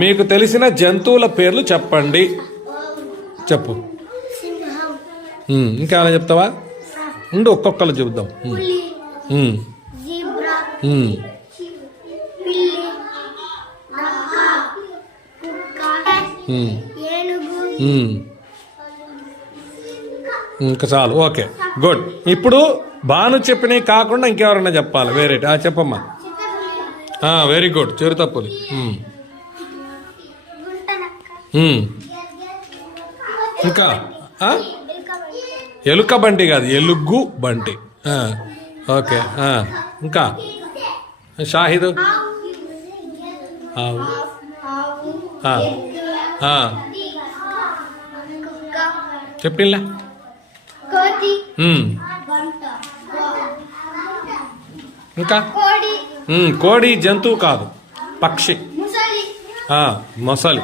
మీకు తెలిసిన జంతువుల పేర్లు చెప్పండి. చెప్పు. ఇంకేమైనా చెప్తావా? ఉండు, ఒక్కొక్కరు చెబుదాం. ఇంకా చాలు. Okay, good. ఇప్పుడు బాను చెప్పినవి కాకుండా ఇంకెవరైనా చెప్పాలి వేరే. చెప్పమ్మా. Very good. చిరుతపులి. ఇంకా ఎలుక బంటి కాదు, ఎలుగు బంటి. ఓకే. ఇంకా షాహిద్. చెప్పిందా? ఇంకా కోడి జంతువు కాదు, పక్షి. మొసలి.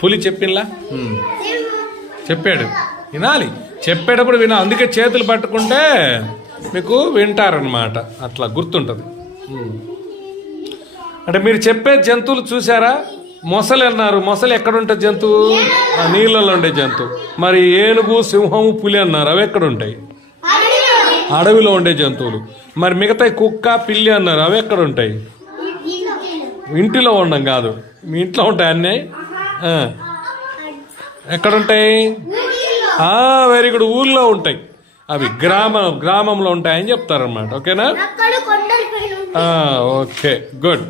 పులి చెప్పిందా? చెప్పాడు. వినాలి, చెప్పేటప్పుడు వినాలి. అందుకే చేతులు పట్టుకుంటే మీకు వింటారనమాట, అట్లా గుర్తుంటుంది. అంటే మీరు చెప్పే జంతువులు చూసారా? మొసలి అన్నారు. మొసలి ఎక్కడుంటుంది జంతువు? నీళ్ళలో ఉండే జంతువు. మరి ఏనుగు, సింహము, పులి అన్నారు. అవి ఎక్కడుంటాయి? అడవిలో ఉండే జంతువులు. మరి మిగతా కుక్క, పిల్లి అన్నారు. అవి ఎక్కడ ఉంటాయి? ఇంటిలో ఉండం కాదు, మీ ఇంట్లో ఉంటాయి అన్నీ. ఎక్కడుంటాయి? వెరీ గుడ్, ఊళ్ళో ఉంటాయి. అవి గ్రామంలో ఉంటాయని చెప్తారన్నమాట. ఓకేనా? Okay, good.